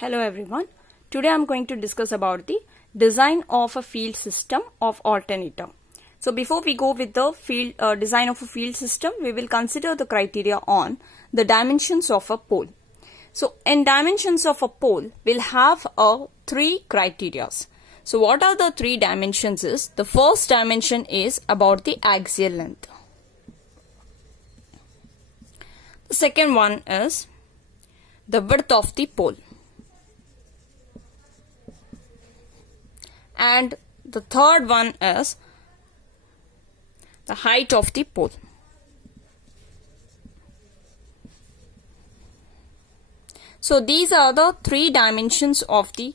Hello everyone. Today I am going to discuss about the design of a field system of alternator. So before we go with the field design of a field system, we will consider the criteria on the dimensions of a pole. So in dimensions of a pole, we'll have three criteria. So what are the three dimensions is? The first dimension is about the axial length. The second one is the width of the pole. And the third one is the height of the pole. So these are the three dimensions of the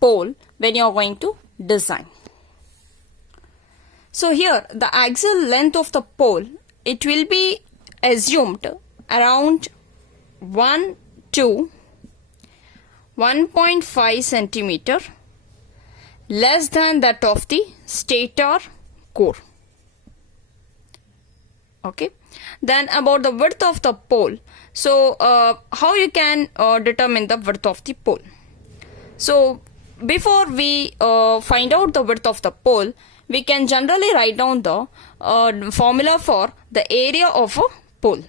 pole when you are going to design. So here the axial length of the pole, it will be assumed around 1 to 1.5 centimeter less than that of the stator core. Okay. Then about the width of the pole. So how you can determine the width of the pole? So before we find out the width of the pole, we can generally write down the formula for the area of a pole.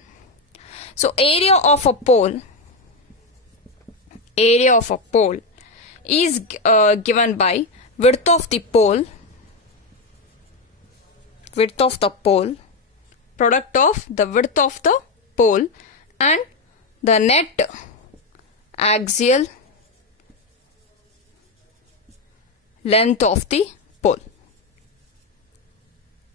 So area of a pole is given by width of the pole, product of the width of the pole and the net axial length of the pole.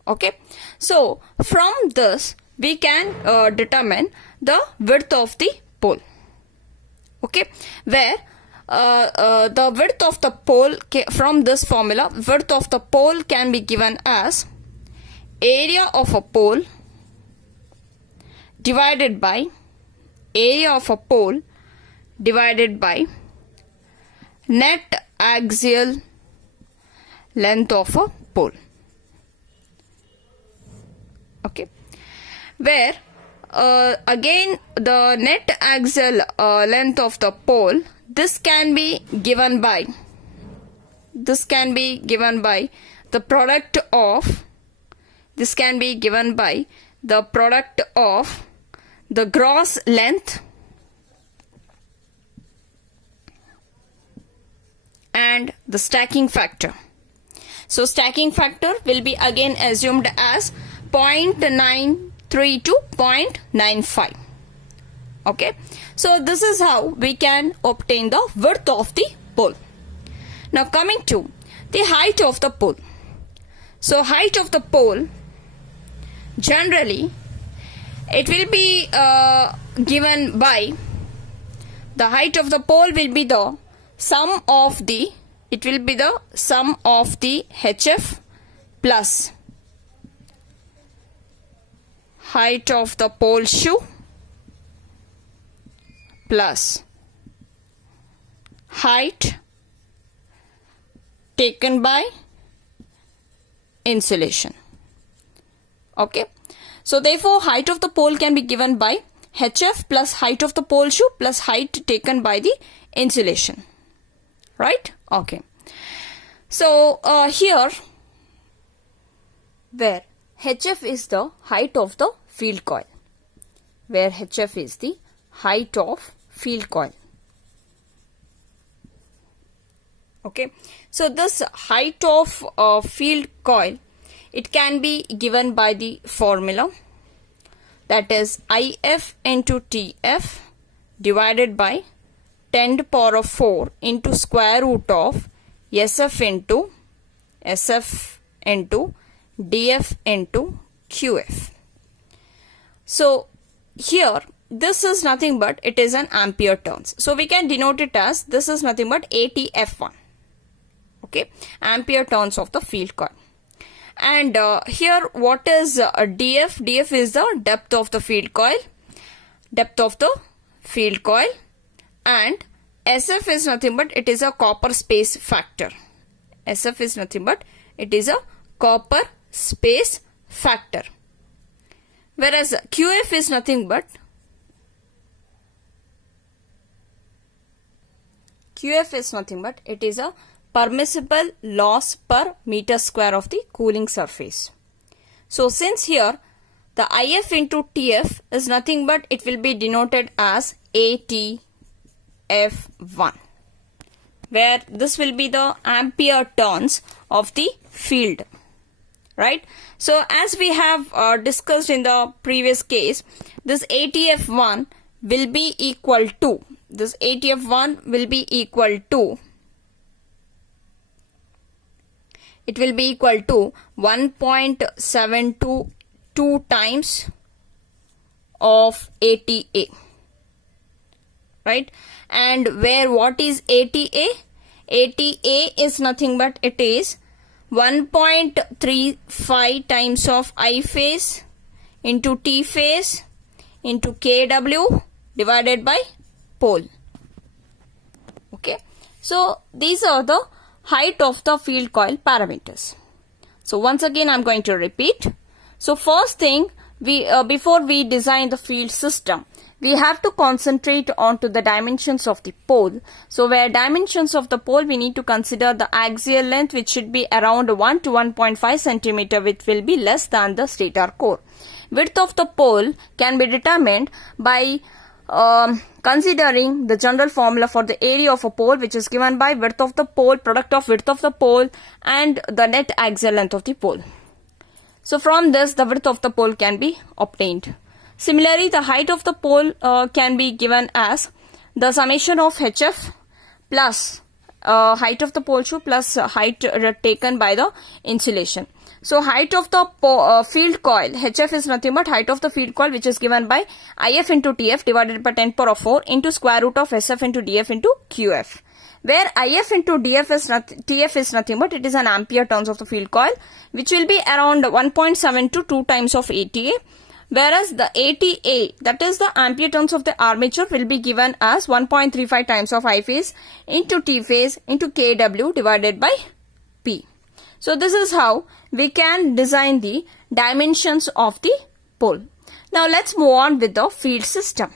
Okay. So from this we can determine the width of the pole. Okay. Where the width of the pole, from this formula, width of the pole can be given as area of a pole divided by net axial length of a pole. Okay. Where again the net axial length of the pole, this can be given by the product of the gross length and the stacking factor. So stacking factor will be again assumed as 0.93 to 0.95. Okay. So this is how we can obtain the width of the pole. Now coming to the height of the pole. So height of the pole, generally it will be given by, the height of the pole will be the sum of the HF plus height of the pole shoe plus height taken by insulation. Okay. So therefore height of the pole can be given by HF plus height of the pole shoe plus height taken by the insulation. Right? Okay. So here, where HF is the height of the field coil. Okay. So this height of field coil, it can be given by the formula, that is IF into TF divided by 10 to the power of 4 into square root of SF into DF into QF. So here this is nothing but it is an ampere turns. So we can denote it as, this is nothing but ATF1. Okay. Ampere turns of the field coil. And here what is DF? DF is the depth of the field coil. And SF is nothing but it is a copper space factor. Whereas QF is nothing but QF is nothing but it is a permissible loss per meter square of the cooling surface. So since here the IF into TF is nothing but it will be denoted as ATF1, where this will be the ampere turns of the field, right? So as we have discussed in the previous case, this ATF1 will be equal to, this ATF1 will be equal to, it will be equal to 1.722 times of ATA, right? And where what is ATA? ATA is nothing but it is 1.35 times of I phase into T phase into kW divided by pole. Okay, so these are the height of the field coil parameters. So once again I am going to repeat. So first thing, before we design the field system, we have to concentrate on to the dimensions of the pole. So where dimensions of the pole, we need to consider the axial length, which should be around 1 to 1.5 centimeter, which will be less than the stator core. Width of the pole can be determined by considering the general formula for the area of a pole, which is given by width of the pole, product of width of the pole and the net axial length of the pole. So from this the width of the pole can be obtained. Similarly, the height of the pole can be given as the summation of HF plus height of the pole shoe plus height taken by the insulation. So height of the field coil, HF is nothing but height of the field coil, which is given by IF into TF divided by 10 power of 4 into square root of SF into DF into QF. Where IF into TF is nothing but it is an ampere turns of the field coil, which will be around 1.7 to 2 times of ATA. Whereas the ATA, that is the ampere turns of the armature, will be given as 1.35 times of I phase into T phase into kW divided by P. So this is how we can design the dimensions of the pole. Now let's move on with the field system.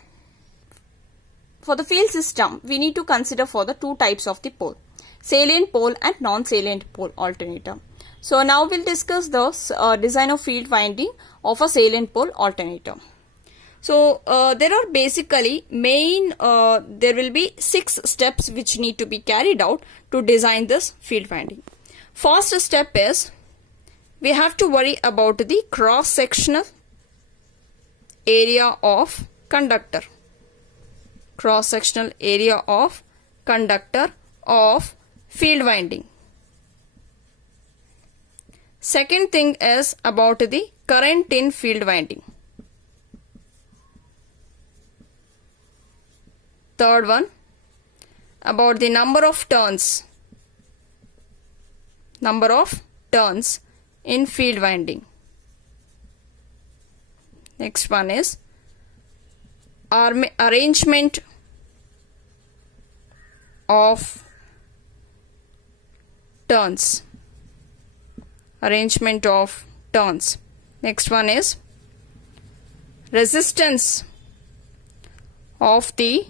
For the field system, we need to consider for the two types of the pole, salient pole and non-salient pole alternator. So now we'll discuss the design of field winding of a salient pole alternator. So there are basically there will be 6 steps which need to be carried out to design this field winding. First step is we have to worry about the cross-sectional area of conductor. Cross-sectional area of conductor of field winding. Second thing is about the current in field winding. Third one, about the number of turns. Number of turns in field winding. Next one is arrangement of turns. Arrangement of turns. Next one is resistance of the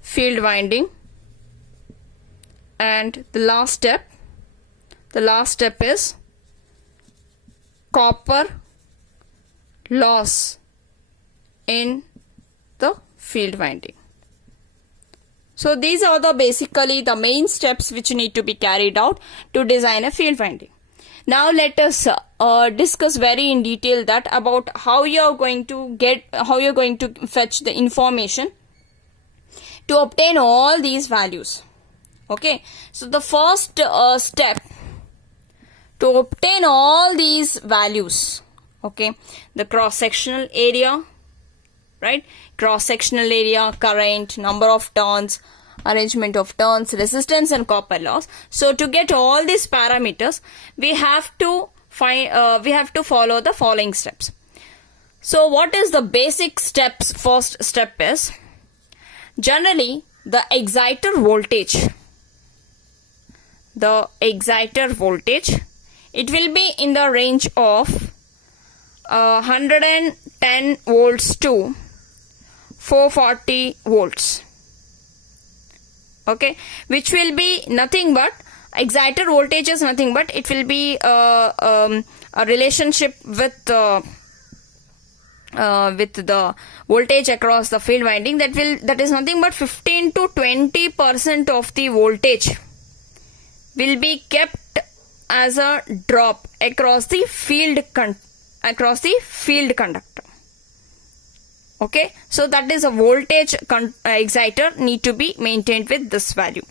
field winding. And the last step is copper loss in the field winding. So these are basically the main steps which need to be carried out to design a field winding. Now let us discuss very in detail that about how you are going to fetch the information to obtain all these values. Okay, so the first step to obtain all these values, okay, the cross-sectional area, right, cross-sectional area, current, number of turns, arrangement of turns, resistance and copper loss. So to get all these parameters, we have to follow the following steps. So what is the basic steps? First step is generally the exciter voltage. The exciter voltage, it will be in the range of 110 volts to 440 volts. okay, which will be nothing but exciter voltage is nothing but it will be a relationship with the voltage across the field winding, that is nothing but 15 to 20% of the voltage will be kept as a drop across the field conductor. Okay, so that is a voltage exciter need to be maintained with this value.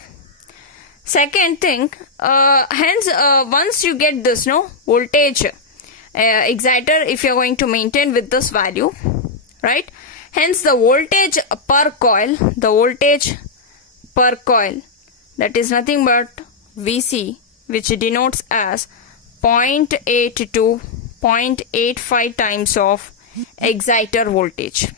Second thing, hence once you get this voltage exciter, if you are going to maintain with this value, right, hence the voltage per coil, that is nothing but VC, which denotes as 0.8 to 0.85 times of exciter voltage.